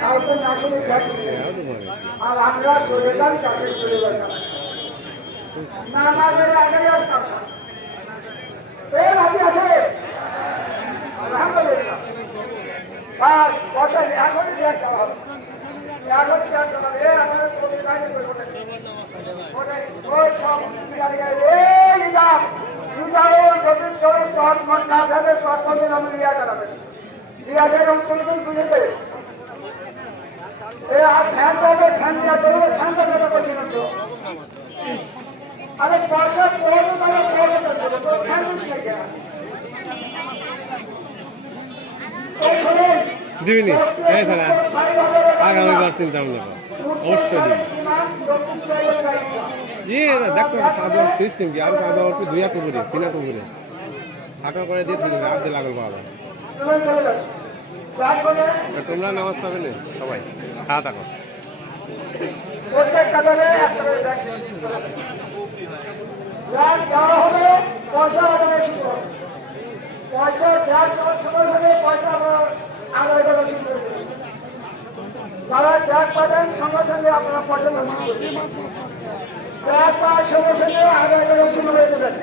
কাউকে না শুনে আর আমরা চলে যান চাকরি চলে যাই না না করে আগে এই রাজি আছে আলহামদুলিল্লাহ বাস বসেন এখনই দেওয়া দেওয়া হবে এখন দেওয়া দেওয়া হবে আমাদের কোনো কাজ করবো না ওই সব এই নিজাম যদি তোর শর্ট মত না থাকে শর্ট মধ্যে আমি রিয়া করাবে রিয়াজের অন্তর্গত বুঝেছে এ আর ফ্যান দেবে ফ্যান দেওয়া করবে ফ্যান দেওয়া করছিলেন তো আরে পয়সা পড়ে তারা পড়ে দেবে তো ফ্যান দিস দিবিনি এই খেলা আগামীবার চিন্তা ভাবনা অবশ্যই দিবি দেখো সাধারণ সিস্টেম কি আর সাধারণ একটু দুইয়া কবুরে তিনা কবুরে ফাঁকা করে দিয়ে দিবি আর্ধে লাগল পাবে তোমরা নামাজ পাবে না সবাই খাওয়া থাকো পয়সা দেওয়ার সময় হলে পয়সা আদায় করা শুরু করে যারা ট্যাগ পাবেন সঙ্গে সঙ্গে আপনারা পয়সা জমা করবেন ট্যাগ পাওয়ার সঙ্গে সঙ্গে আদায় করা শুরু হয়ে দেবেন